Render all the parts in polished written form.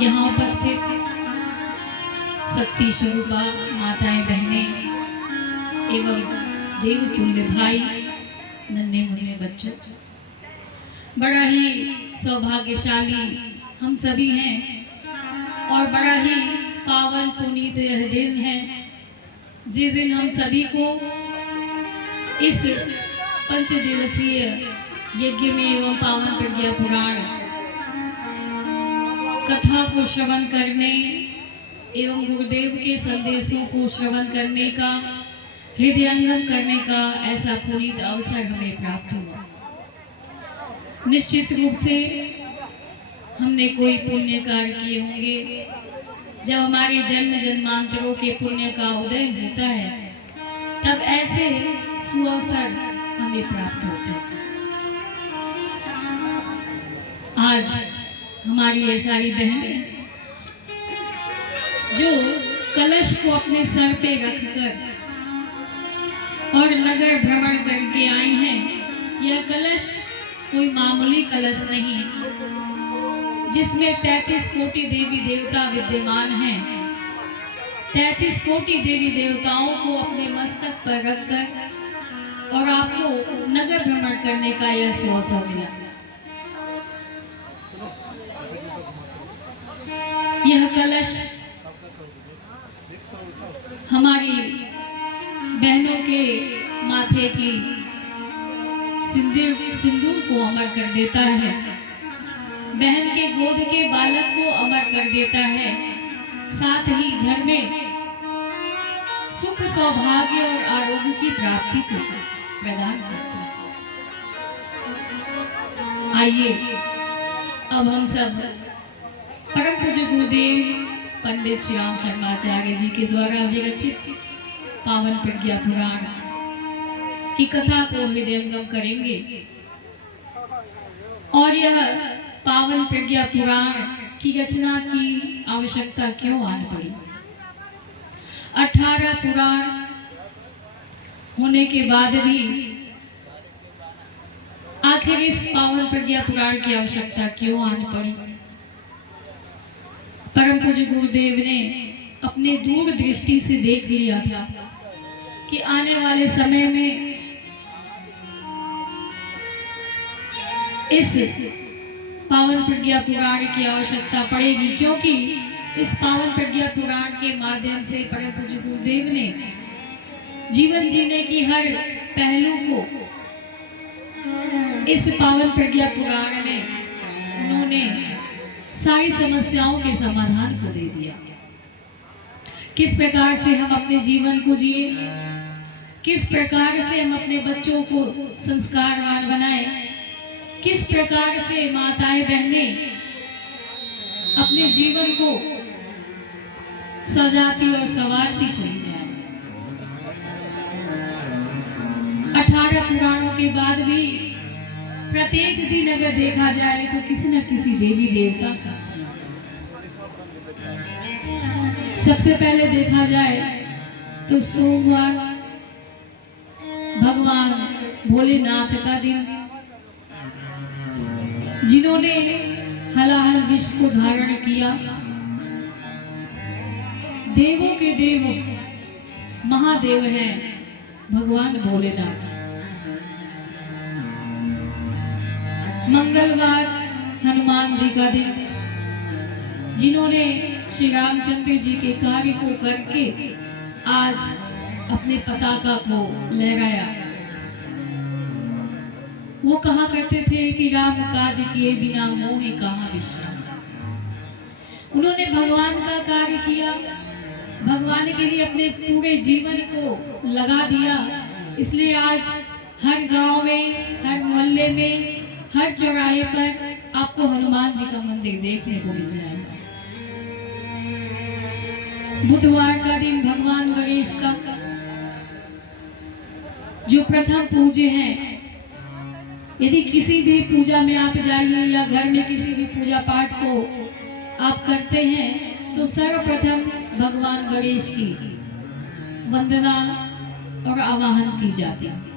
यहाँ उपस्थित शक्ति स्वरूपा माताएं बहनें एवं देवतुल्य भाई नन्हे मुन्ने बच्चों, बड़ा ही सौभाग्यशाली हम सभी हैं और बड़ा ही पावन पुनीत यह दिन है जिस दिन हम सभी को इस 5 दिवसीय यज्ञ में एवं पावन प्रज्ञा पुराण कथा को श्रवण करने एवं गुरुदेव के संदेशों को श्रवण करने का, हृदयंगम करने का ऐसा पुनीत अवसर हमें प्राप्त हुआ। निश्चित रूप से हमने कोई पुण्य कार्य किए होंगे। जब हमारे जन्म जन्मांतरों के पुण्य का उदय होता है तब ऐसे सुअवसर हमें प्राप्त होते हैं। आज हमारी ये सारी बहनें जो कलश को अपने सर पे रखकर और नगर भ्रमण करके आई हैं, यह कलश कोई मामूली कलश नहीं, जिसमें 33 कोटि देवी देवता विद्यमान हैं। 33 कोटि देवी देवताओं को अपने मस्तक पर रखकर और आपको नगर भ्रमण करने का यह अवसर मिला। यह कलश हमारी बहनों के माथे की सिंदूर को अमर कर देता है, बहन के गोद के बालक को अमर कर देता है, साथ ही घर में सुख सौभाग्य और आरोग्य की प्राप्ति को प्रदान करता है। आइए अब हम सब परम पूज्य गुरुदेव पंडित श्री राम शर्माचार्य जी के द्वारा विरचित पावन प्रज्ञा पुराण की कथा को हृदयंगम करेंगे। और यह पावन प्रज्ञा पुराण की रचना की आवश्यकता क्यों आन पड़ी? 18 पुराण होने के बाद भी आखिर इस पावन प्रज्ञा पुराण की आवश्यकता क्यों आन पड़ी? परम पूज्य गुरुदेव ने अपने दूर दृष्टि से देख लिया था कि आने वाले समय में इस पावन प्रज्ञा पुराण की आवश्यकता पड़ेगी, क्योंकि इस पावन प्रज्ञा पुराण के माध्यम से परम पूज्य गुरुदेव ने जीवन जीने की हर पहलू को इस पावन प्रज्ञा पुराण में उन्होंने सारी समस्याओं के समाधान को दे दिया। किस प्रकार से हम अपने जीवन को जिए, किस प्रकार से हम अपने बच्चों को संस्कारवान बनाएं, किस प्रकार से माताएं बहनें अपने जीवन को सजाती और संवारती चली जाए। 18 पुराणों के बाद भी प्रत्येक दिन अगर देखा जाए तो किसी न किसी देवी देवता का, सबसे पहले देखा जाए तो सोमवार भगवान भोलेनाथ का दिन, जिन्होंने हलाहल विष को धारण किया, देवों के देव महादेव हैं भगवान भोलेनाथ। मंगलवार हनुमान जी का दिन, जिन्होंने श्री रामचंद्र जी के कार्य को करके आज अपने पताका को लहराया। वो कहा करते थे कि राम काज किए बिना मोहि कहाँ विश्राम। उन्होंने भगवान का कार्य किया, भगवान के लिए अपने पूरे जीवन को लगा दिया। इसलिए आज हर गांव में, हर मोहल्ले में, हर चौराहे पर आपको हनुमान जी का मंदिर देखने को मिल जाएगा। बुधवार का दिन भगवान गणेश का, जो प्रथम पूज्य हैं। यदि किसी भी पूजा में आप जाइए या घर में किसी भी पूजा पाठ को आप करते हैं तो सर्वप्रथम भगवान गणेश की वंदना और आवाहन की जाती है।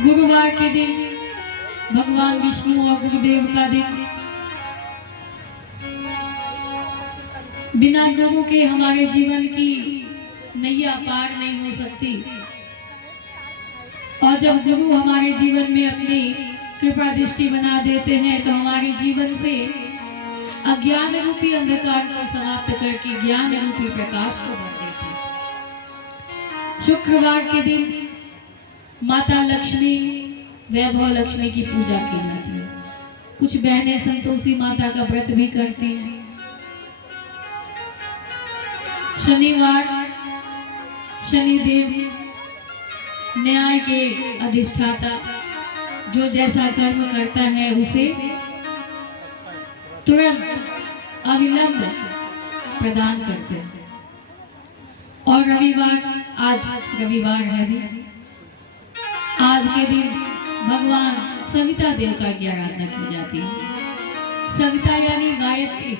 गुरुवार के दिन भगवान विष्णु और गुरुदेव का दिन, बिना गुरु के हमारे जीवन की नैया पार नहीं हो सकती। और जब गुरु हमारे जीवन में अपनी कृपा दृष्टि बना देते हैं तो हमारे जीवन से अज्ञान रूपी अंधकार को समाप्त करके ज्ञान रूपी प्रकाश को भर देते हैं। शुक्रवार के दिन माता लक्ष्मी, वैभव लक्ष्मी की पूजा की जाती है। कुछ बहनें संतोषी माता का व्रत भी करती हैं। शनिवार शनिदेव न्याय के अधिष्ठाता, जो जैसा कर्म करता है उसे तुरंत अविलंब प्रदान करते हैं। और रविवार, आज रविवार है भी, आज के दिन भगवान सविता देवता की आराधना की जाती है। सविता यानी गायत्री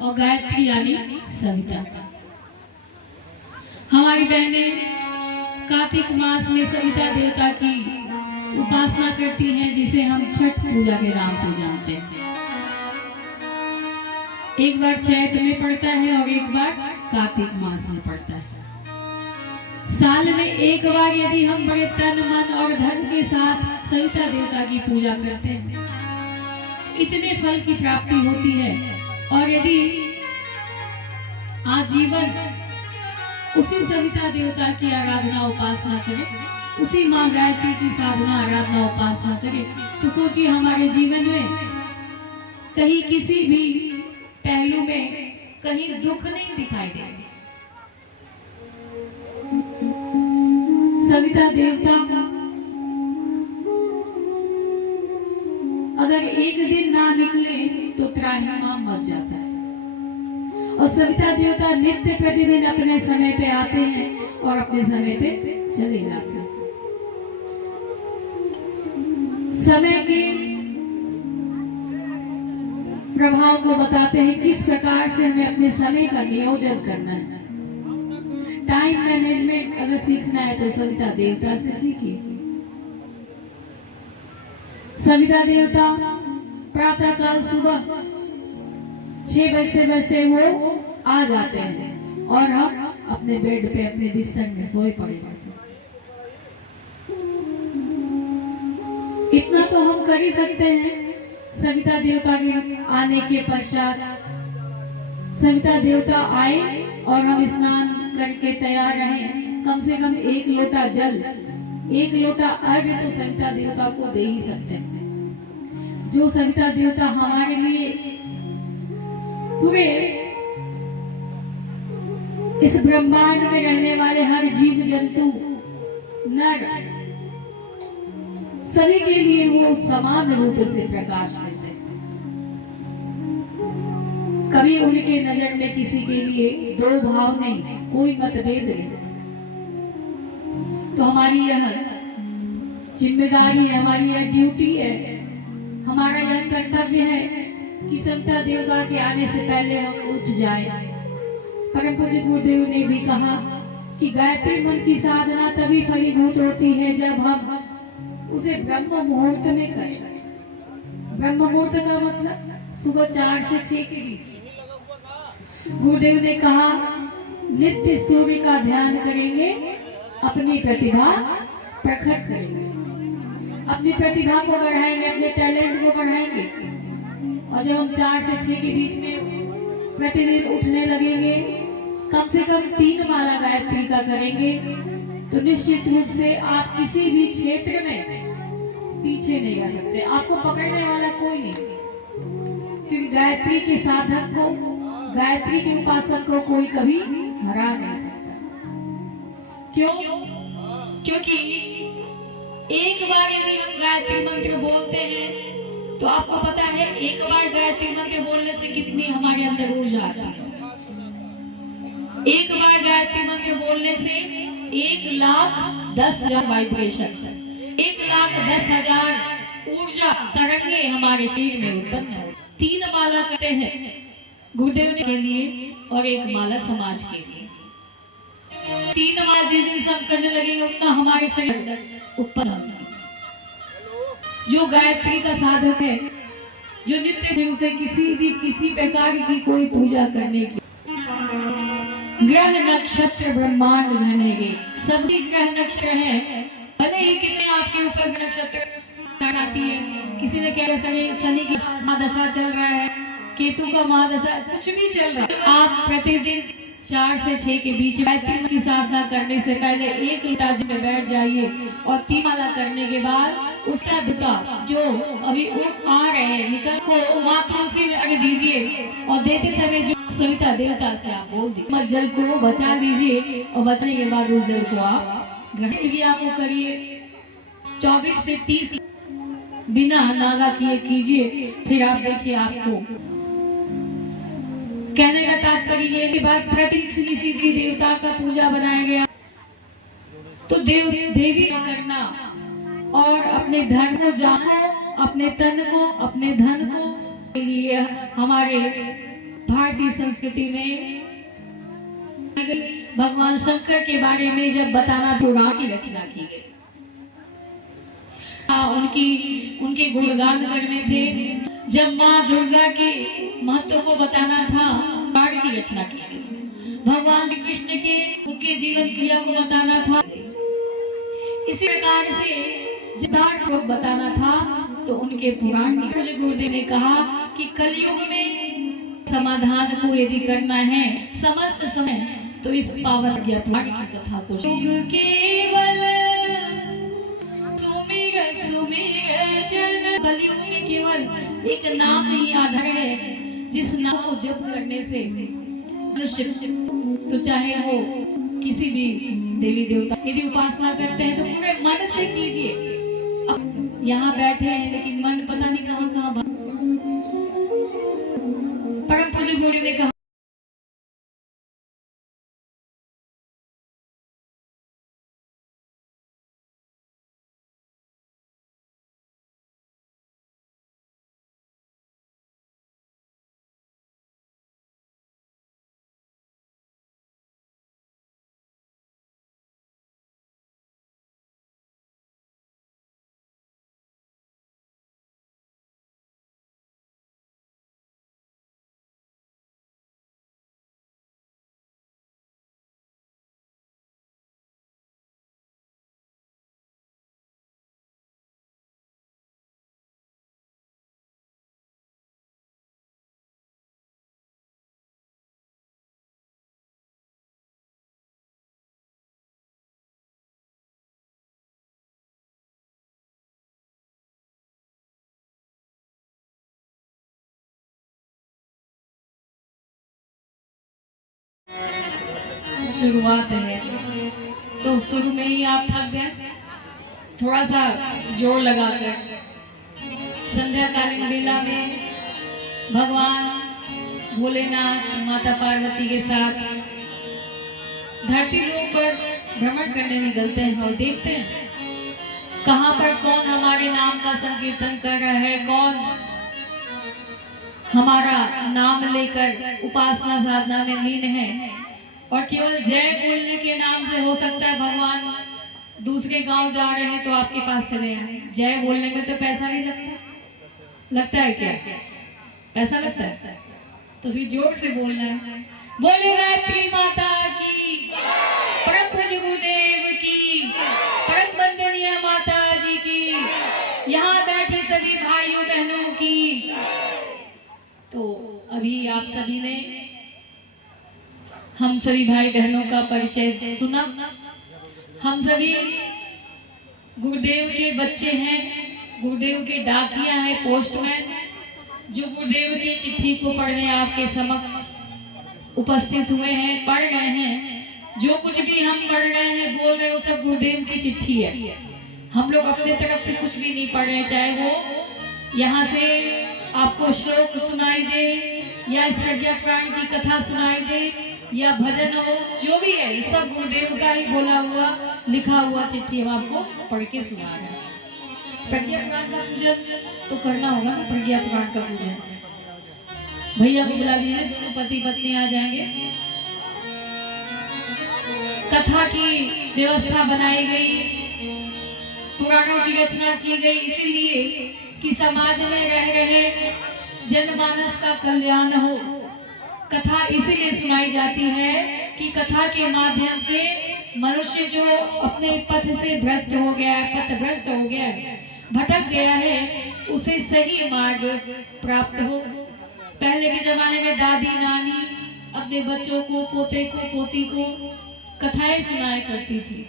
और गायत्री यानी सविता। हमारी बहनें कार्तिक मास में सविता देवता की उपासना करती हैं, जिसे हम छठ पूजा के नाम से जानते हैं। एक बार चैत में पड़ता है और एक बार कार्तिक मास में पड़ता है। साल में एक बार यदि हम बड़े तन मन और धन के साथ सविता देवता की पूजा करते हैं, इतने फल की प्राप्ति होती है। और यदि आजीवन उसी सविता देवता की आराधना उपासना करें, उसी माँ गायत्री की साधना आराधना उपासना करें, तो सोचिए हमारे जीवन में कहीं किसी भी पहलू में कहीं दुख नहीं दिखाई देगा। सविता देवता अगर एक दिन ना निकले तो त्राहिमाम मच जाता है। और सविता देवता नित्य प्रतिदिन अपने समय पे आते हैं और अपने समय पे चले जाते हैं। समय के प्रभाव को बताते हैं किस प्रकार से हमें अपने समय का नियोजन करना है। टाइम मैनेजमेंट अगर सीखना है तो सविता देवता से सीखिए। सविता देवता प्रातः काल सुबह 6 बजते बजते वो आ जाते हैं और हम अपने बेड पे अपने बिस्तर में सोए पड़े रहते हैं। इतना तो हम कर ही सकते हैं। सविता देवता के आने के पश्चात सविता देवता आए और हम स्नान करके तैयार रहें। कम से कम 1 लोटा जल, 1 लोटा अर्घ्य तो सविता देवता को दे ही सकते हैं। जो सविता देवता हमारे लिए पूरे इस ब्रह्मांड में रहने वाले हर जीव जंतु नर सभी के लिए वो समान रूप से प्रकाश देते हैं। कभी उनके नजर में किसी के लिए दो भाव नहीं, कोई मतभेद नहीं। तो हमारी यह जिम्मेदारी है, हमारी यह ड्यूटी है, हमारा यह कर्तव्य है कि सविता देवता के आने से पहले हम उठ जाएं। परम पूज्य गुरुदेव ने भी कहा कि गायत्री मंत्र की साधना तभी फलीभूत होती है जब हम उसे ब्रह्म मुहूर्त में करें। ब्रह्म मुहूर्त का मतलब सुबह 4 से 6 के बीच। गुरुदेव ने कहा नित्य सूर्य का ध्यान करेंगे, अपनी प्रतिभा प्रकट करेंगे, अपनी प्रतिभा को बढ़ाएंगे, अपने टैलेंट को बढ़ाएंगे। और जब हम 4 से 6 के बीच में प्रतिदिन उठने लगेंगे, कम से कम 3 माला गायत्री का करेंगे, तो निश्चित रूप से आप किसी भी क्षेत्र में पीछे नहीं रह सकते। आपको पकड़ने वाला कोई नहीं, क्योंकि गायत्री के साधक को, गायत्री के उपासक को कोई कभी हरा नहीं सकता। क्यों? क्योंकि एक बार यदि हम गायत्री मंत्र बोलते हैं तो आपको पता है एक बार गायत्री मंत्र बोलने से कितनी हमारे अंदर ऊर्जा आती है। एक बार गायत्री मंत्र बोलने से 1,10,000 वाइब्रेशन, 1,10,000 ऊर्जा तरंगे हमारे शरीर में उत्पन्न है। 3 माला करते हैं गुरुदेव के लिए और 1 माला समाज के लिए। 3 माला जिस दिन सब करने लगेंगे उतना हमारे शरीर उत्पन्न होगा। जो गायत्री का साधक है, जो नित्य में उसे किसी प्रकार की कोई पूजा करने की ग्रह नक्षत्र ब्रह्मांड घनेगे, सभी ग्रह नक्षत्र हैं, भले ही कितने आपके ऊपर नक्षत्र आती है। किसी ने कहा शनि की महादशा चल रहा है, केतु का महादशा, कुछ भी चल रहा है, आप प्रतिदिन 4 से 6 के बीच गायत्री की साधना करने से पहले एक लोटा में बैठ जाइए और 3 माला करने के बाद उसका दुका जो अभी आ रहे हैं निकल को माँ तुलसी में अगर दीजिए और देते समय जो सविता देवता से आप बोल दीजिए, जल को बचा दीजिए और बचने के बाद उस जल को आप ग्रहण क्रिया को करिए। 24 से 30 बिना नागा किए कीजिए, फिर आप देखिए आपको। कहने का तात्पर्य ये कि बाद प्रतिदिन किसी देवता का पूजा बनाया गया तो देवी करना और अपने धन को जानो, अपने तन को, अपने धन को के लिए हमारे भारतीय संस्कृति में भगवान शंकर के बारे में जब बताना पुराण की रचना की गई, उनके गुणगान करने थे। जब माँ दुर्गा के महत्व को बताना था, पुराण की रचना की गई। भगवान कृष्ण के उनके जीवन क्रिया को बताना था। इसी प्रकार से सिद्धार्थ को बताना था तो उनके पुराण की गुरुदेव ने कहा कि कलयुग में समाधान को यदि करना है समस्त समय तो इस पावन पुराण की कथा को केवल सुमिर सुमिर जन। कलयुग में केवल एक नाम नहीं आधार है, जिस नाम को जप करने से मनुष्य, तो चाहे वो किसी भी देवी देवता यदि उपासना करते हैं तो पूरे मन से कीजिए। यहाँ बैठे हैं लेकिन मन पता नहीं कहाँ परम पूज्य गुरु ने कहा शुरुआत है तो शुरू में ही आप थक गए, थोड़ा सा जोर लगाकर संध्याकालीन बेला में भगवान भोलेनाथ माता पार्वती के साथ धरती लोक पर भ्रमण करने निकलते हैं और देखते हैं कहां पर कौन हमारे नाम का संकीर्तन कर रहा है, कौन हमारा नाम लेकर उपासना साधना में लीन है। और केवल जय बोलने के नाम से हो सकता है भगवान दूसरे गांव जा रहे हैं तो आपके पास चले आए। जय बोलने में तो पैसा नहीं लगता है क्या? पैसा लगता है तो फिर जोर से बोलना है। बोले गायत्री माता की, परम पूज्य गुरुदेव की, परम वंदनीय माता जी की, यहाँ बैठे सभी भाइयों बहनों की। तो अभी आप सभी ने हम सभी भाई बहनों का परिचय सुना। हम सभी गुरुदेव के बच्चे हैं, गुरुदेव के डाकिया हैं, पोस्टमैन, जो गुरुदेव की चिट्ठी को पढ़ने आपके समक्ष उपस्थित हुए हैं, पढ़ रहे हैं। जो कुछ भी हम पढ़ रहे हैं, बोल रहे हैं, वो सब गुरुदेव की चिट्ठी है। हम लोग अपने तरफ से कुछ भी नहीं पढ़ रहे, चाहे वो यहाँ से आपको श्लोक सुनाई दे या इस प्रज्ञा पुराण की कथा सुनाई दे या भजन हो, जो भी है सब गुरुदेव का ही बोला हुआ लिखा हुआ चिट्ठी हम आपको पढ़ के सुना रहे हैं। प्रज्ञा पुराण का पूजन तो करना होगा ना, प्रज्ञा पुराण का पूजन। भैया को बुला लीजिए, दोनों पति पत्नी आ जाएंगे। कथा की व्यवस्था बनाई गई, पुराणों की रचना की गई इसीलिए कि समाज में रह रहे जनमानस का कल्याण हो, कथा इसीलिए सुनाई जाती है कि कथा के माध्यम से मनुष्य जो अपने पथ से भ्रष्ट हो गया है, पथ भ्रष्ट हो गया है, भटक गया है, उसे सही मार्ग प्राप्त हो। पहले के जमाने में दादी नानी अपने बच्चों को, पोते को, पोती को कथाएं सुनाया करती थी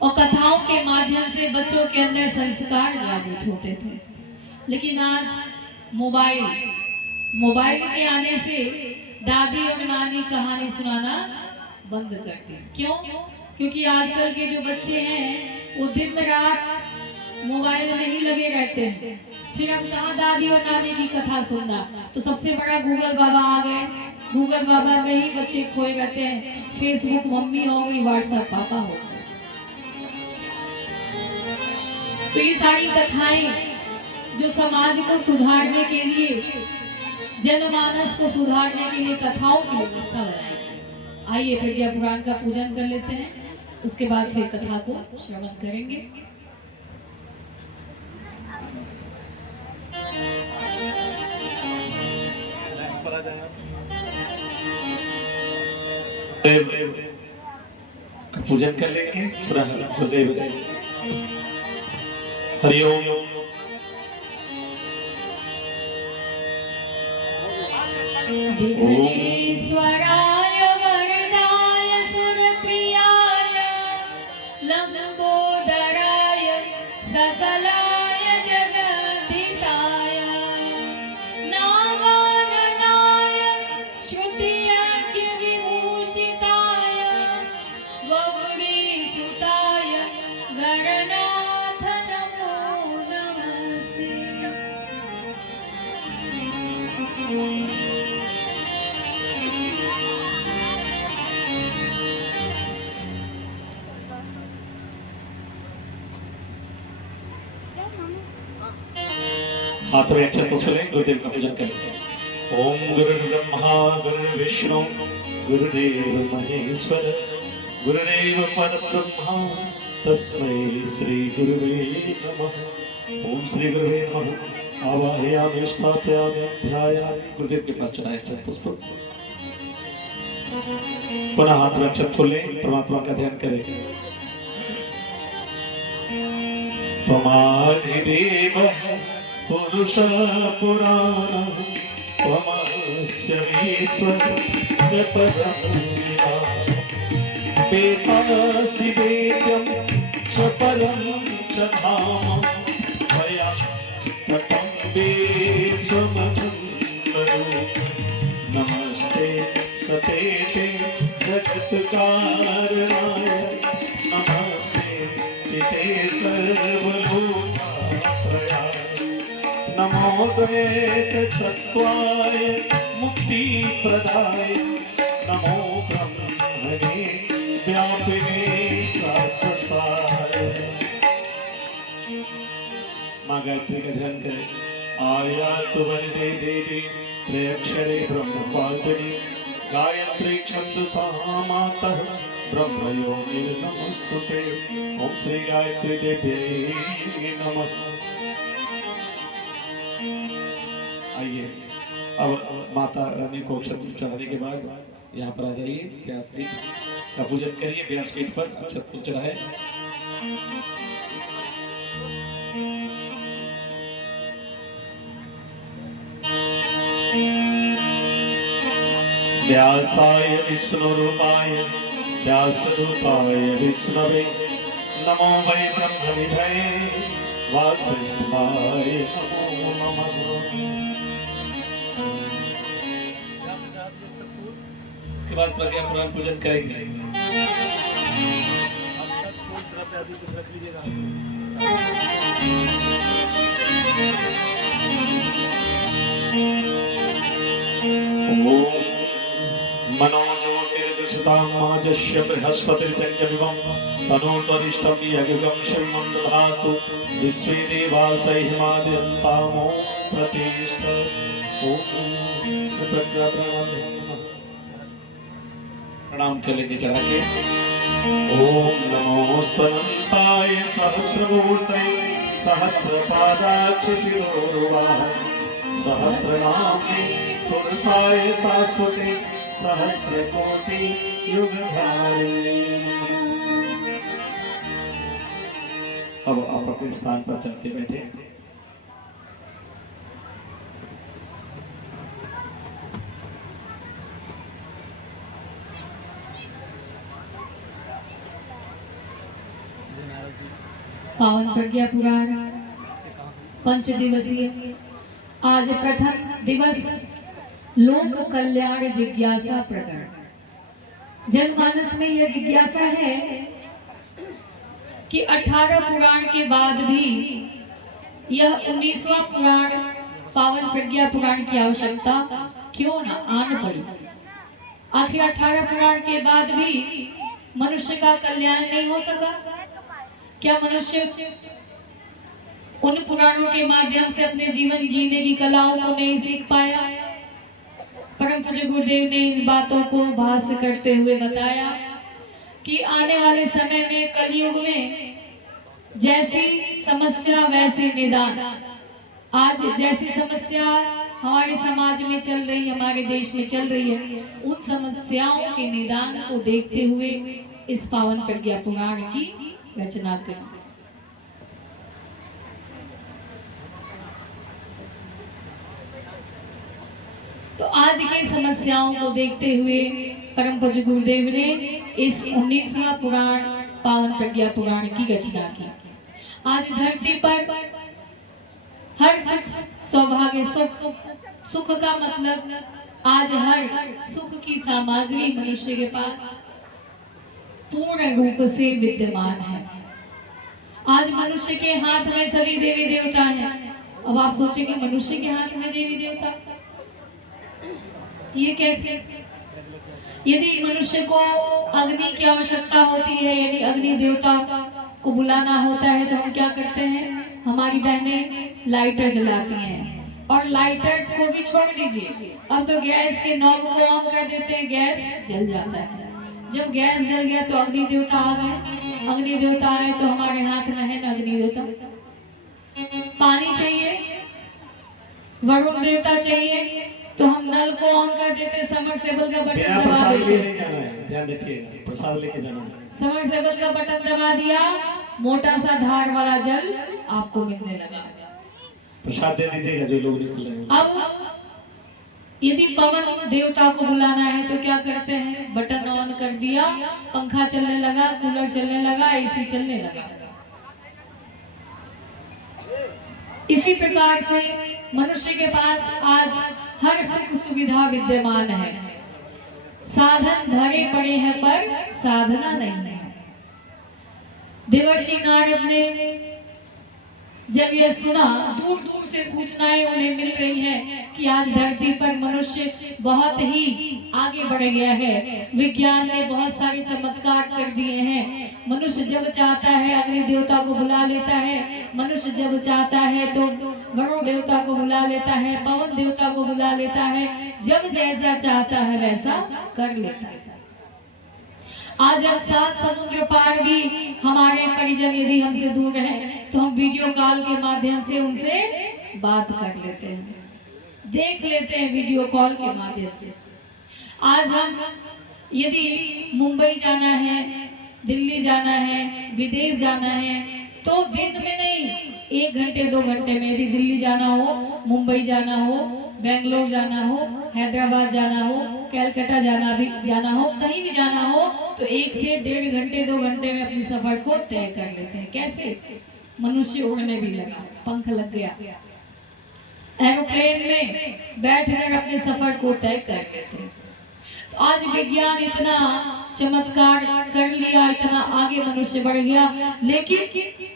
और कथाओं के माध्यम से बच्चों के अंदर संस्कार जागृत होते थे। लेकिन आज मोबाइल के आने से दादी और नानी कहानी सुनाना बंद कर दी। क्यों? क्योंकि आजकल के जो बच्चे हैं वो दिन रात मोबाइल में ही लगे रहते हैं। फिर अब कहाँ दादी और नानी की कथा सुनना, तो सबसे बड़ा गूगल बाबा आ गए। गूगल बाबा में ही बच्चे खोए रहते हैं। फेसबुक मम्मी हो गई, व्हाट्सएप पापा हो गए। तो ये सारी कथाएं जो समाज को सुधारने के लिए, जनमानस को सुधारने के लिए कथाओं की व्यवस्था बनाई। आइए प्रज्ञा पुराण का पूजन कर लेते हैं, उसके बाद फिर कथा को श्रवण करेंगे। पूजन कर लेंगे। हरिओम। विघ्नेश्वराय वरदाय सुरप्रियाय लंबोदराय सकलाय जगद्धिताय नागाननाय श्रुतियज्ञ विभूषिताय गौरीसुताय गणनाथ नमो नमस्ते। हाथ में अक्षर पुष्प लें, गुरुदेव का पूजन करें। ओम गुरुर्ब्रह्मा गुरुर्विष्णु गुरुदेव महेश्वर गुरुदेव परब्रह्मा तस्मै श्री गुरुवे नमः। ओम श्री गुरुवे नमः। आवाहयामि स्थापयामि ध्यायामि। गुरुदेव के पास चढ़ाएं अक्षर पुष्प। पुनः हाथ में अक्षर पुष्प लें, परमात्मा का ध्यान करें। त्वमादिदेव पुरुष पुराण त्वमस्य ईश्वर वेदासि वेद्यं च परं च धाम त्वया ततं विश्वमहं नमस्ते सतेते जगत्कारणाय नमस्ते चिते सर्वभूताश्रयाय नमो द्वैत तत्त्वाय मुक्तिप्रदाय नमो ब्रह्मणे व्यापिने शाश्वताय। माँ गायत्री का ध्यान करें। आयातु वरदे देवी त्रयक्षरे ब्रह्मपादिनी गायत्री छन्दसा मातः ब्रह्मयोनिर्नमस्तुते। ओम श्री गायत्री देव्यै नमः। आइए अब माता रानी को अक्षर चढ़ाने के बाद यहाँ पर आ जाइए। व्यासपीठ का पूजन करिए। व्यासपीठ पर अक्षर चढ़ाए। व्यासाय विष्णुरूपाय व्यासरूपाय विष्णवे नमो वै ब्रह्मनिधये वासिष्ठाय नमो नमः। इसके बाद प्रज्ञा पुराण पूजन करेंगे। मनोजोतिर्दुष्टामाजस्य बृहस्पतिर्जन्यविवं तनोत्वरिष्ठं यज्ञं शिवं दधातु विश्वे देवासै हिमाद्यन्तामो प्रतिष्ठ। प्रणाम चलेंगे चढ़ा के। ओम नमोस्तनंताय सहस्रमूर्तये सहस्रपादाक्ष शिरोरुवाह सहस्रनामे चतुर्साय शाश्वते सहस्र कोटि युगधारे। अब आप अपने स्थान पर चलते बैठे। पावन प्रज्ञा पुराण पंच दिवसीय आज प्रथम दिवस लोक कल्याण जिज्ञासा प्रकरण। जनमानस में यह जिज्ञासा है कि 18 पुराण के बाद भी यह 19वां पुराण पावन प्रज्ञा पुराण की आवश्यकता क्यों न आन पड़ी। आखिर 18 पुराण के बाद भी मनुष्य का कल्याण नहीं हो सका क्या? मनुष्य उन पुराणों के माध्यम से अपने जीवन जीने की कलाओं को नहीं सीख पाया? परम पूज्य गुरुदेव ने इन बातों को भास करते हुए बताया कि आने वाले समय में कलयुग में जैसी समस्या वैसे निदान। आज जैसी समस्या हमारे समाज में चल रही, हमारे देश में चल रही है, उन समस्याओं के निदान को देखते हुए इस पावन प्रज्ञा पुराण की रचना करें। तो आज की समस्याओं को देखते हुए परम पूज्य गुरुदेव ने इस 19वां पुराण पावन प्रज्ञा पुराण की रचना की। आज धरती पर हर सुख सौभाग्य सुख का मतलब आज हर सुख की सामग्री मनुष्य के पास पूर्ण रूप से विद्यमान है। आज मनुष्य के हाथ में सभी देवी देवता हैं। अब आप सोचेंगे मनुष्य के हाथ में देवी देवता, ये कैसे? यदि मनुष्य को अग्नि की आवश्यकता होती है, यदि अग्नि देवता को बुलाना होता है, तो हम क्या करते हैं? हमारी बहनें लाइटर जलाती हैं। और लाइटर को भी छोड़ दीजिए, अब तो गैस के नॉब को ऑन कर देते हैं, गैस जल जाता है। जब गैस जल गया तो अग्नि देवता आ गए। अग्नि देवता आए तो हमारे हाथ में है ना अग्नि देवता। पानी चाहिए, वरुण देवता चाहिए, तो हम नल को ऑन कर देते, समरसेबल का बटन दबा देते। प्रसाद लेके जाना है। समरसेबल का बटन दबा दिया, मोटा सा धार वाला जल आपको मिलने लगा। प्रसाद दे दीजिएगा जो लोग निकल रहे हैं। अब यदि पवन देवता को बुलाना है तो क्या करते हैं? बटन ऑन कर दिया, पंखा चलने लगा, कूलर चलने लगा, एसी चलने लगा। इसी प्रकार से मनुष्य के पास आज हर सुख सुविधा विद्यमान है, साधन भरे पड़े हैं पर साधना नहीं है। देवर्षि नारद ने जब यह सुना, दूर दूर से सूचनाएं उन्हें मिल रही हैं कि आज धरती पर मनुष्य बहुत ही आगे बढ़ गया है, विज्ञान ने बहुत सारे चमत्कार कर दिए हैं। मनुष्य जब चाहता है अग्नि देवता को बुला लेता है, मनुष्य जब चाहता है तो वरुण देवता को बुला लेता है, पवन देवता को बुला लेता है, जब जैसा चाहता है वैसा कर लेता है। आज अब 7 समुद्र पार भी हमारे परिजन यदि हमसे दूर हैं तो हम वीडियो कॉल के माध्यम से उनसे बात कर लेते हैं, देख लेते हैं वीडियो कॉल के माध्यम से। आज हम यदि मुंबई जाना है, दिल्ली जाना है, विदेश जाना है, तो दिन में नहीं 1 घंटे 2 घंटे में, यदि दिल्ली जाना हो, मुंबई जाना हो, बेंगलोर जाना हो, हैदराबाद जाना हो, कलकत्ता जाना हो, कहीं भी जाना हो, तो 1 से 1.5 घंटे 2 घंटे में अपनी सफर को तय कर लेते हैं। कैसे? मनुष्य उड़ने भी लगा, पंख लग गया, एरोप्लेन में बैठकर अपने सफर को तय कर लेते हैं। आज विज्ञान इतना चमत्कार कर लिया, इतना आगे मनुष्य बढ़ गया, लेकिन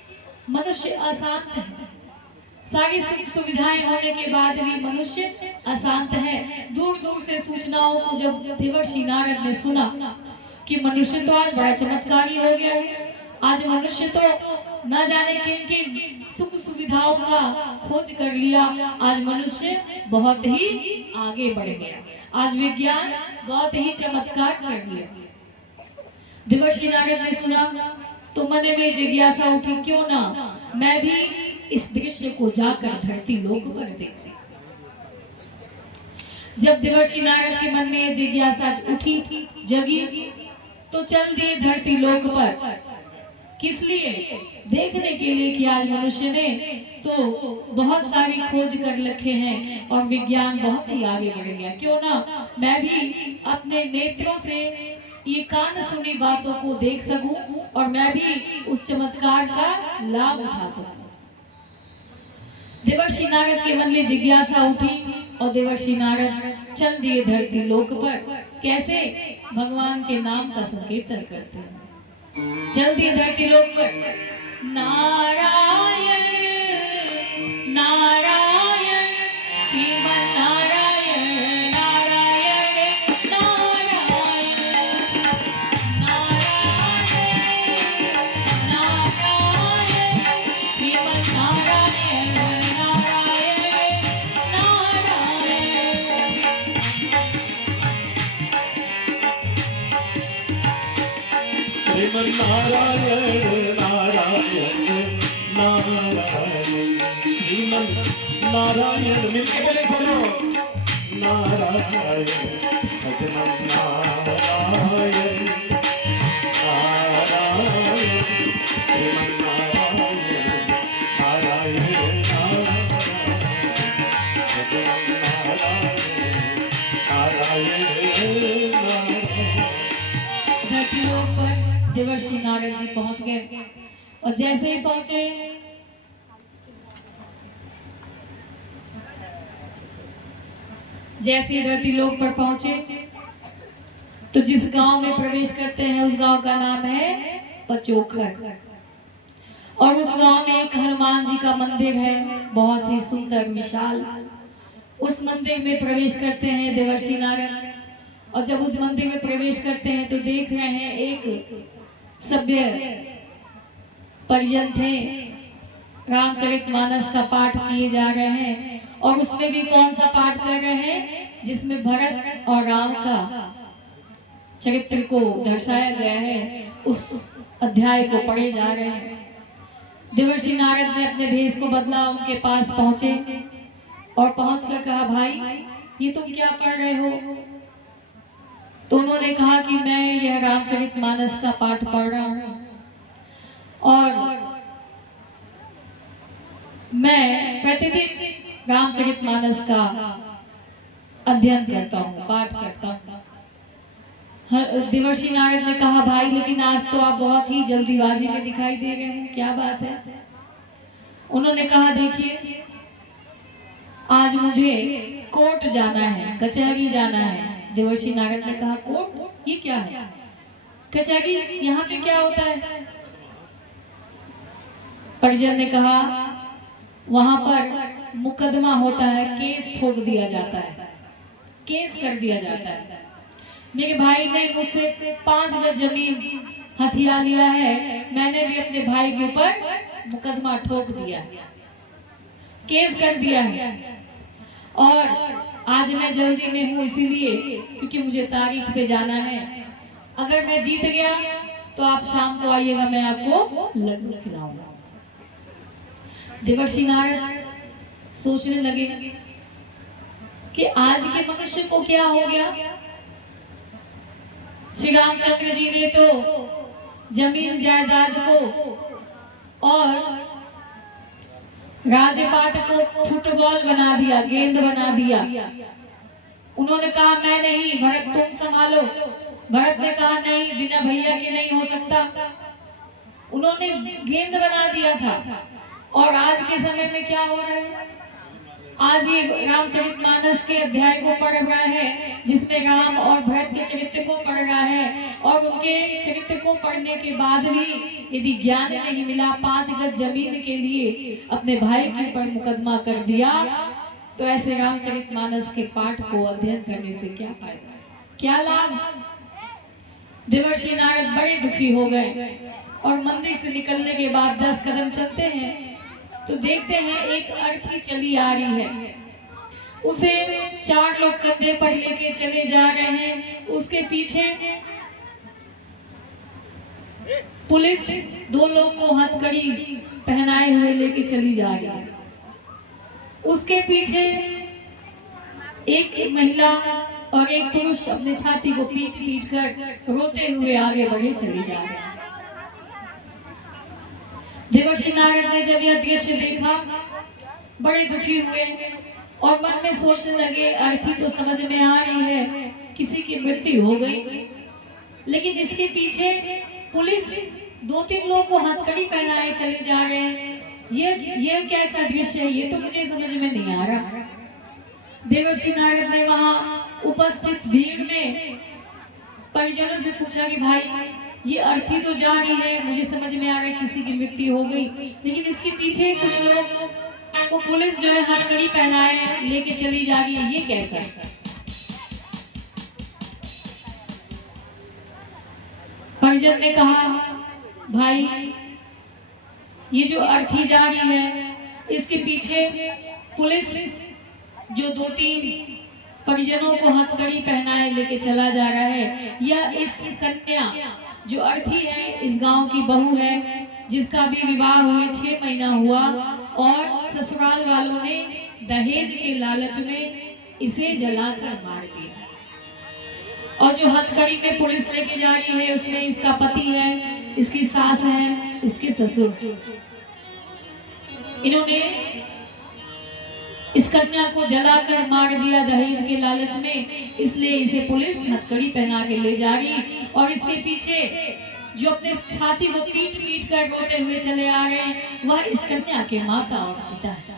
मनुष्य अशांत है। सारी सुख सुविधाएं होने के बाद भी मनुष्य अशांत है। दूर दूर से सूचनाओं को जब देवर्षि नारद ने सुना कि मनुष्य तो आज बड़ा चमत्कारी हो गया है, आज मनुष्य तो न जाने किन किन सुख सुविधाओं का खोज कर लिया, आज मनुष्य बहुत ही आगे बढ़ गया, आज विज्ञान बहुत ही चमत्कार कर लिया। देवर्षि नारद ने सुना तो मन में जिज्ञासा उठी, क्यों ना मैं भी इस दृश्य को जाकर धरती लोक पर देखती। जब देवर्षि नारद के मन में ये जिज्ञासा उठी, जगी, तो चल दिए धरती लोक पर। किस लिए? देखने के लिए कि आज मनुष्य ने तो बहुत सारी खोज कर रखे हैं और विज्ञान बहुत ही आगे बढ़ गया, क्यों ना मैं भी अपने नेत्रों से ये कान सुनी बातों को देख सकूं और मैं भी उस चमत्कार का लाभ उठा सकूं। देवर्षि नारद के मन में जिज्ञासा उठी और देवर्षि नारद चल दिए धरती लोक पर। कैसे? भगवान के नाम का संकीर्तन करते हैं। चल दिए धरती लोक पर। नारायण नारायण श्रीमन नारायण नारायण नारायण नारायण नारायण श्रीमन नारायण नारायण श्रीमन नारायण नारायण नारायण श्रीमन नारायण। मिलके बोले सुनो, नारायण सजमन नारायण नारायण श्रीमन नारायण नारायण सजमन नारायण नारायण। धरती लोक पर देवर्षि नारद जी पहुंच गए और जैसे ही पहुंचे जैसे धरती लोक पर पहुंचे तो जिस गांव में प्रवेश करते हैं उस गांव का नाम है पचोखर। और उस गांव में एक हनुमान जी का मंदिर है, बहुत ही सुंदर विशाल। उस मंदिर में प्रवेश करते हैं देवर्षि नारद और जब उस मंदिर में प्रवेश करते हैं तो देख रहे हैं एक सभ्य परिजन थे, रामचरितमानस का पाठ किए जा रहे हैं और उसमें भी कौन सा पाठ कर रहे हैं? जिसमें भरत और राम का चरित्र को दर्शाया गया है, उस अध्याय को पढ़े जा रहे हैं। देवर्षि नारद ने अपने भेष को बदला, उनके पास पहुंचे और पहुंचकर कहा, भाई ये तुम क्या पढ़ रहे हो? तो उन्होंने कहा कि मैं यह रामचरितमानस का पाठ पढ़ रहा हूं और मैं प्रतिदिन रामचरितमानस का अध्ययन करता हूँ, पाठ करता हूँ। देवर्षि नारद ने कहा, भाई लेकिन आज तो आप बहुत ही जल्दीबाजी में दिखाई दे रहे हैं, क्या बात है? उन्होंने कहा, देखिए आज मुझे कोर्ट जाना है, कचहरी जाना है। देवर्षि नारद ने कहा, कोर्ट? ये क्या है? कचहरी यहाँ पे क्या होता है? परिजन ने कहा, वहां पर मुकदमा होता है, केस ठोक दिया जाता है, केस कर दिया जाता है। मेरे भाई ने मुझसे 5 गज जमीन हथिया लिया है, मैंने भी अपने भाई के ऊपर मुकदमा ठोक दिया, केस कर दिया है और आज मैं जल्दी में हूँ इसीलिए, क्योंकि मुझे तारीख पे जाना है। अगर मैं जीत गया तो आप शाम को आइएगा, मैं आपको लड्डू खिलाऊंगा। देवर्षि नारद सोचने लगे कि आज के मनुष्य को क्या हो गया। श्री रामचंद्र जी ने तो जमीन जायदाद को और राजपाट को फुटबॉल बना दिया, गेंद बना दिया। उन्होंने कहा, मैं नहीं, भरत तुम संभालो। भरत ने कहा, नहीं, बिना भैया के नहीं हो सकता। उन्होंने गेंद बना दिया था। और आज के समय में क्या हो रहा है? आज ये रामचरितमानस के अध्याय को पढ़ रहा है जिसमें राम और भरत के चरित्र को पढ़ रहा है और उनके चरित्र को पढ़ने के बाद भी यदि ज्ञान नहीं मिला, 5 गज जमीन के लिए अपने भाई के ऊपर मुकदमा कर दिया, तो ऐसे रामचरितमानस के पाठ को अध्ययन करने से क्या फायदा, क्या लाभ? देवर्षि नारद बड़े दुखी हो गए और मंदिर से निकलने के बाद 10 कदम चलते हैं तो देखते हैं एक अर्थी चली आ रही है, उसे 4 लोग कंधे पर लेके चले जा रहे हैं। उसके पीछे पुलिस 2 लोग को हथकड़ी पहनाए हुए लेके चली जा रही है। उसके पीछे एक महिला और एक पुरुष अपने छाती को पीट पीट कर रोते हुए आगे बढ़े चले जा रहे हैं। देवर्षि नारद ने जब यह दृश्य देखा बड़े दुखी हुए और मन में सोचने लगे, अर्थी तो समझ में आ रही है, किसी की मृत्यु हो गई, लेकिन इसके पीछे पुलिस 2-3 लोग को हथकड़ी पहनाए चले जा रहे हैं। ये कैसा दृश्य है, ये तो मुझे समझ में नहीं आ रहा। देवर्षि नारद ने वहां उपस्थित भीड़ में परिजनों से पूछा कि भाई ये अर्थी तो जा रही है, मुझे समझ में आ रहा है किसी की मृत्यु हो गई, लेकिन इसके पीछे कुछ लोग को पुलिस जो है हथकड़ी पहनाए लेके चली जा रही है, ये कैसा है? परिजन ने कहा, भाई ये जो अर्थी जा रही है इसके पीछे पुलिस जो 2-3 परिजनों को हथकड़ी पहनाए लेके चला जा रहा है, या इस कन्या जो अर्थी है इस गांव की बहू है, जिसका भी विवाह हुए 6 महीना हुआ और ससुराल वालों ने दहेज के लालच में इसे जलाकर मार दिया। और जो हथकड़ी में पुलिस लेके जा रही है उसमें इसका पति है, इसकी सास है, इसके ससुर। इन्होंने इस कन्या को जलाकर मार दिया दहेज के लालच में, इसलिए इसे पुलिस हथकड़ी पहना के ले जा रही। और इसके पीछे जो अपने छाती को पीट पीट कर रोते हुए चले आ रहे हैं वह इस कन्या के माता और पिता है,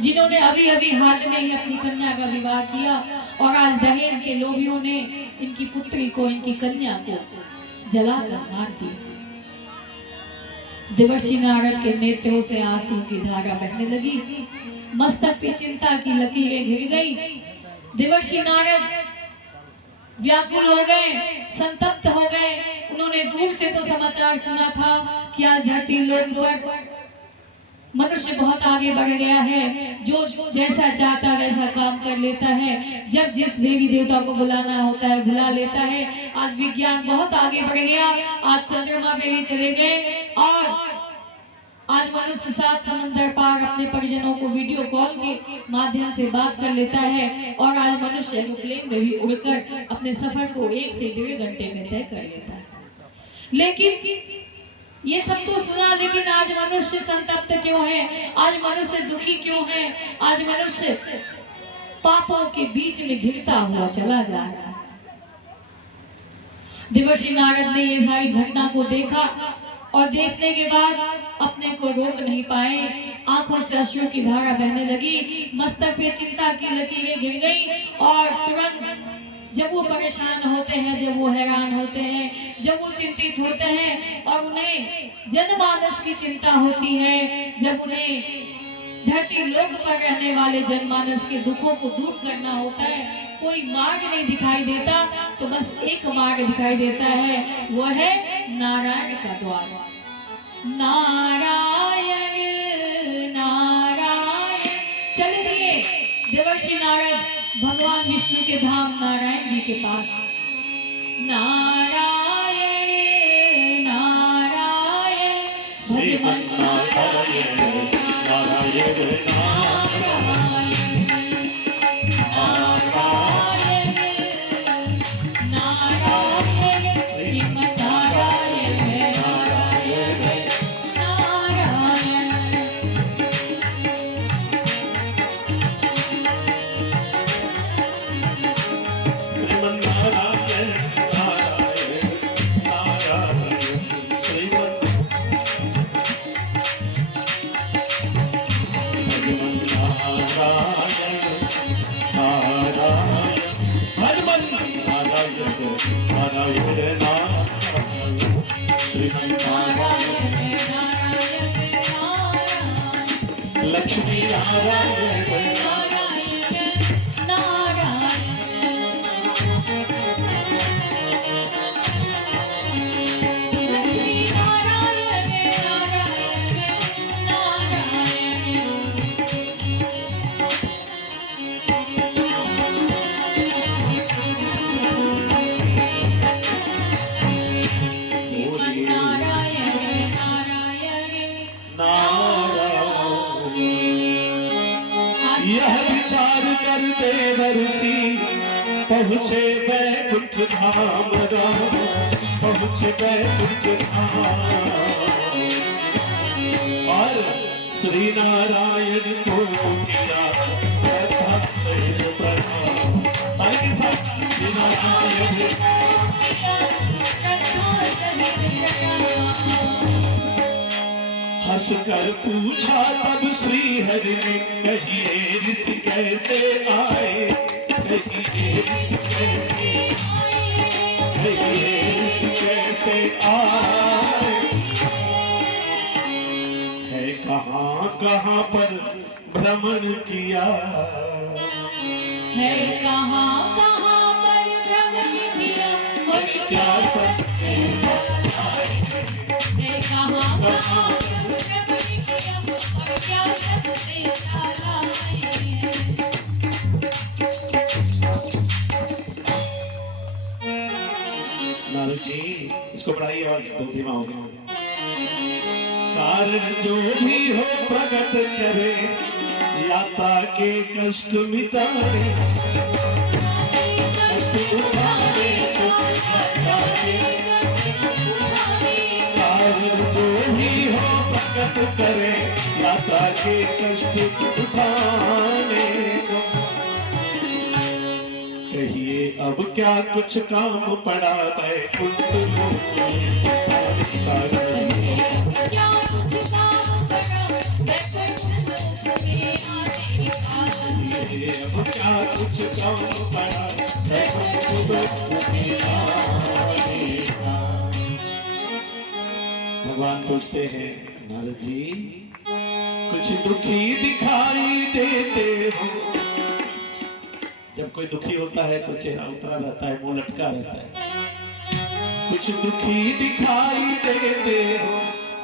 जिन्होंने अभी अभी हाल में ही अपनी कन्या का विवाह किया और आज दहेज के लोभियों ने इनकी पुत्री को, इनकी कन्या को जलाकर मार दिया। देवर्षि नारद के नेत्रों से आंसू की धारा बहने लगी, मस्तक पे चिंता की लकीरें घिर गई। देवर्षि नारद व्याकुल हो गए, संतप्त हो गए। उन्होंने दूर से तो समाचार सुना था कि आज धरती लोक पर मनुष्य बहुत आगे बढ़ गया है, जो जैसा चाहता वैसा काम कर लेता है, जब जिस देवी देवता को बुलाना होता है बुला लेता है। आज विज्ञान बहुत आगे बढ़ गया, आज चंद्रमा पे भी चले गए और आज मनुष्य 7 समंदर पार अपने परिजनों को वीडियो कॉल के माध्यम से बात कर लेता है और आज मनुष्य एरोप्लेन में भी उड़कर अपने सफर को 1 से 1.5 घंटे में तय कर लेता है। लेकिन ये सब तो सुना, लेकिन आज मनुष्य संतप्त क्यों है, आज मनुष्य दुखी क्यों है, आज मनुष्य पापों के बीच में घिरता हुआ चला जा रहा है। देवर्षि नारद ने ये सारी घटना को देखा और देखने के बाद अपने को रोक नहीं पाए, आंखों से अश्रु की धारा बहने लगी, मस्तक पे चिंता की लकीरें गिर गई। और तुरंत जब वो परेशान होते हैं, जब वो हैरान होते हैं, जब वो चिंतित होते हैं और उन्हें जनमानस की चिंता होती है, जब उन्हें धरती लोक पर रहने वाले जनमानस के दुखों को दूर करना होता है, कोई मार्ग नहीं दिखाई देता, तो बस एक मार्ग दिखाई देता है, वो है नारायण का द्वार। नारायण नारायण चल दिए देवर्षि नारद भगवान विष्णु के धाम नारायण जी के पास। नारायण नारायण श्रीमन नारायण नारायण लक्ष्मी नारायण बरसी पहुँचे बैकुंठ धाम राम, पहुँचे बैकुंठ धाम। और श्री नारायण को किया श्रद्धा सहित प्रणाम। ताली के साथ श्री नारायण हंस कर पूछा तब श्री हरि ने, कहिए ऋष कैसे आए, कहिए ऋष कैसे आए, कहिए ऋष कैसे आए। है कहाँ कहाँ पर भ्रमण किया, है कहाँ कहाँ पर भ्रमण किया, और क्या सत्य है कहाँ कहाँ पर भ्रमण किया, और क्या सत्य नारद जी इसको बढ़ाइए आवाज, तो धीमा हो गया। कारण जो भी हो प्रकट करे, यात्रा के कष्ट मिटाए, कष्ट उठाए तो यात्रा के। कारण जो भी हो प्रकट करे, यात्रा के कष्ट उठाने को। कहिए अब क्या कुछ काम पड़ा है, कुछ क्या कुछ काम पड़ा। भगवान पूछते हैं नारद जी, कुछ दुखी दिखाई देते हो। जब कोई दुखी होता है तो चेहरा उतरा रहता है, मुंह लटका रहता है। कुछ दुखी दिखाई देते हो।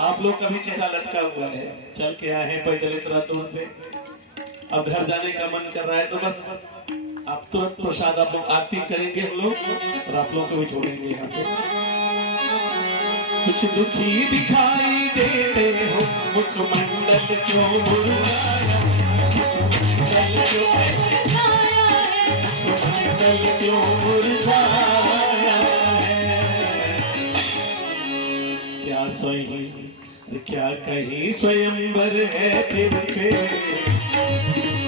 आप लोग का भी चेहरा लटका हुआ है, चल के आए हैं पैदल इतना दूर से, अब घर जाने का मन कर रहा है, तो बस आप तुरंत प्रसाद आप लोग आरती करेंगे हम लोग, और आप लोग को भी छोड़ेंगे यहाँ से। कुछ दुखी दिखाई देते हो, मुखमंडल क्यों मुरझाया, मुखमंडल क्यों मुरझाया है। क्या सही क्या कहीं स्वयंवर है फिर से,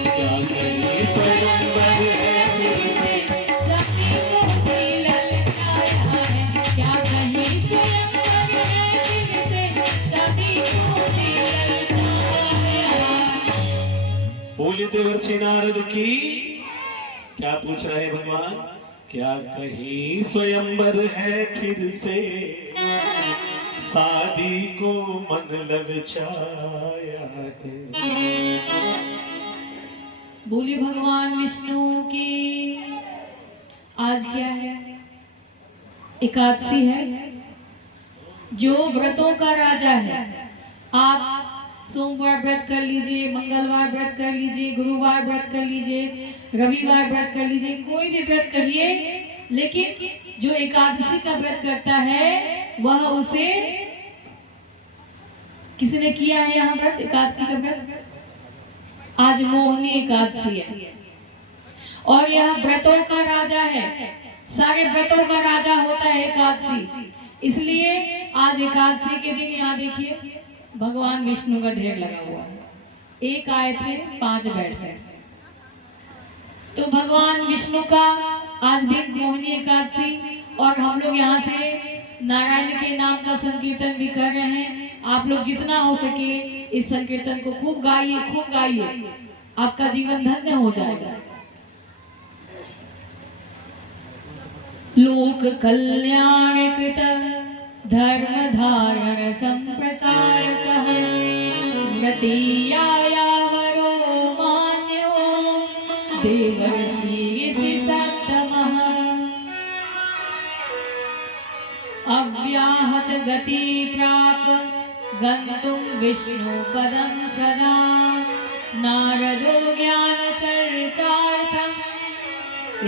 क्या कहीं स्वयंवर है फिर से। क्या कहीं स्वयंवर है फिर से, सभी को बोले देवर्षि नारद की। क्या पूछ रहे हैं भगवान, क्या कहीं स्वयंवर है फिर से, शादी को मन ललचाया है। बोलिए भगवान विष्णु की। आज क्या है, एकादशी है, जो व्रतों का राजा है। आप सोमवार व्रत कर लीजिए, मंगलवार व्रत कर लीजिए, गुरुवार व्रत कर लीजिए, रविवार व्रत कर लीजिए, कोई भी व्रत करिए, लेकिन जो एकादशी का व्रत करता है वह उसे, किसी ने किया है यहाँ व्रत, एकादशी का व्रत? आज मोहिनी एकादशी है और यह व्रतों का राजा है, सारे व्रतों का राजा होता है एकादशी। इसलिए आज एकादशी के दिन यहाँ देखिए भगवान विष्णु का ढेर लगा हुआ है। एक आए थे, 5 बैठे। तो भगवान विष्णु का आज दिन मोहिनी एकादशी, और हम लोग यहाँ से नारायण के नाम का संकीर्तन भी कर रहे हैं। आप लोग जितना हो सके इस संकीर्तन को खूब गाइए, खूब गाइए, आपका जीवन धन्य हो जाएगा। लोक कल्याण कृत धर्म धारण संप्रसारकः मृतीयायावरो मान्यो देवर्षि सत्तमः अव्याहत गति प्राप गन्तुं विष्णु पदं सदा नारदो ज्ञान चर्चार्थं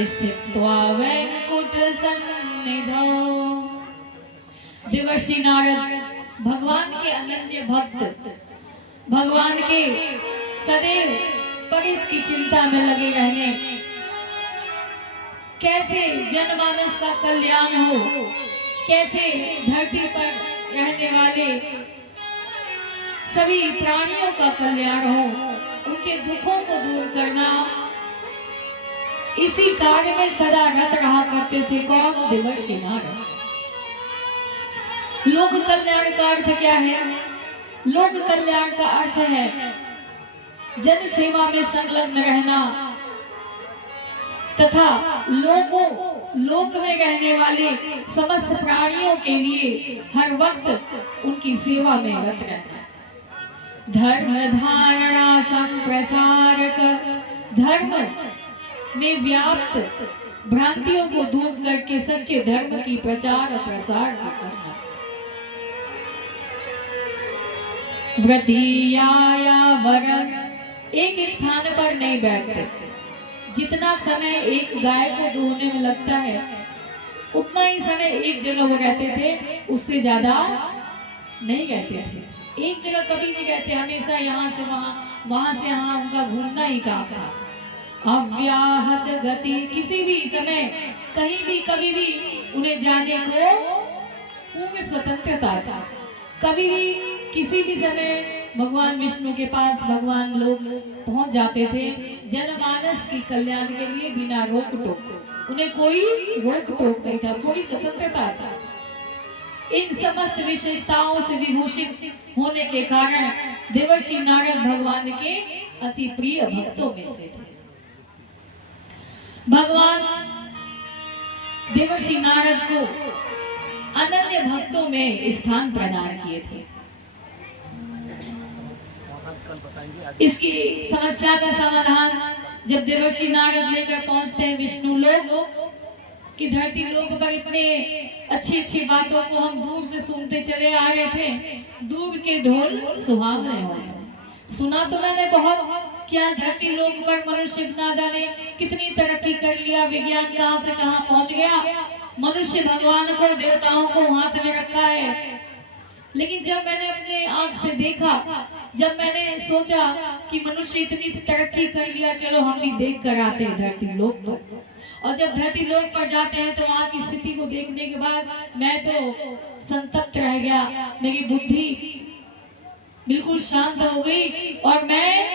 स्थित्वा वैकुंठ सन्निधौ। देवर्षि नारद भगवान के अनन्य भक्त, भगवान के सदैव परित की चिंता में लगे रहने कैसे जनमानस का कल्याण हो, कैसे धरती पर रहने वाले सभी प्राणियों का कल्याण हो, उनके दुखों को दूर करना, इसी कार्य में सदा रत रहा करते थे कौन? देवर्षि नारद। लोक कल्याण का अर्थ क्या है? लोक कल्याण का अर्थ है जन सेवा में संलग्न रहना तथा लोक में रहने वाले समस्त प्राणियों के लिए हर वक्त उनकी सेवा में रत रहना। धर्म धारणा संप्रसारक, धर्म में व्याप्त भ्रांतियों को दूर करके सच्चे धर्म की प्रचार और प्रसार करना। व्रतियाया वरण, एक स्थान पर नहीं बैठते। जितना समय एक गाय को दूहने में लगता है उतना ही समय एक जगह वो रहते थे, उससे ज्यादा नहीं रहते थे। एक जगह कभी नहीं रहते, हमेशा यहाँ से वहां, वहां से यहाँ, उनका घूमना ही काम था। अव्याहत गति, किसी भी समय कहीं भी कभी भी उन्हें जाने को पूर्ण स्वतंत्रता था। कभी भी किसी भी समय भगवान विष्णु के पास भगवान लोग पहुंच जाते थे जनमानस की कल्याण के लिए बिना रोक टोक। उन्हें कोई रोक टोक नहीं था, पूरी स्वतंत्रता था। इन समस्त विशेषताओं से विभूषित होने के कारण देवर्षि नारद भगवान के अति प्रिय भक्तों में से थे। भगवान देवर्षि नारद को अनन्य भक्तों में स्थान प्रदान किए थे। इसकी समस्या का समाधान जब देवर्षि नारद लेकर पहुंचते हैं विष्णु लोक की धरती लोक पर, इतने अच्छी अच्छी बातों को हम दूर से सुनते चले आ रहे थे। दूर के ढोल सुहावने होते। सुना तो मैंने बहुत, क्या धरती लोक पर मनुष्य ना जाने कितनी तरक्की कर लिया, विज्ञान कहां से कहां पहुंच गया, मनुष्य भगवान को देवताओं को हाथ में रखा है। लेकिन जब मैंने अपने आंख से देखा, जब मैंने सोचा कि मनुष्य इतनी तरक्की कर लिया, चलो हम भी देख कर आते हैं धरती लोक पर। और जब धरती लोक पर जाते हैं तो वहां की स्थिति को देखने के बाद मैं तो संतप्त रह गया। मेरी बुद्धि बिल्कुल शांत हो गई और मैं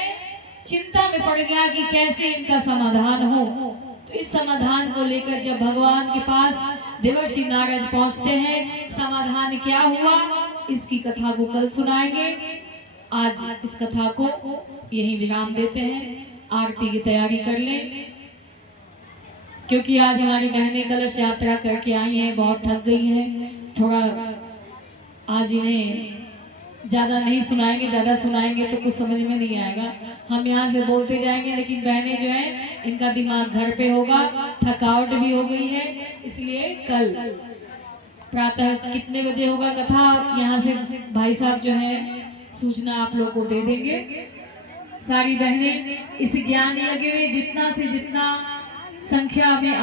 चिंता में पड़ गया कि कैसे इनका समाधान हो। तो इस समाधान को लेकर जब भगवान के पास देवर्षि नारद पहुंचते हैं, समाधान क्या हुआ इसकी कथा को कल सुनाएंगे। आज इस कथा को यहीं विराम देते हैं, आरती की तैयारी कर लें, क्योंकि आज हमारी बहनें कलश यात्रा करके आई हैं, बहुत थक गई हैं। थोड़ा आज इन्हें ज्यादा नहीं सुनाएंगे, ज्यादा सुनाएंगे तो कुछ समझ में नहीं आएगा। हम यहाँ से बोलते जाएंगे, लेकिन बहनें जो है इनका दिमाग घर पे होगा, थकावट भी हो गई है, इसलिए कल प्रातः कितने बजे होगा कथा, यहाँ से भाई साहब जो है सूचना आप लोग को दे देंगे। सारी बहनें इस ज्ञान यज्ञ में जितना से जितना संख्या में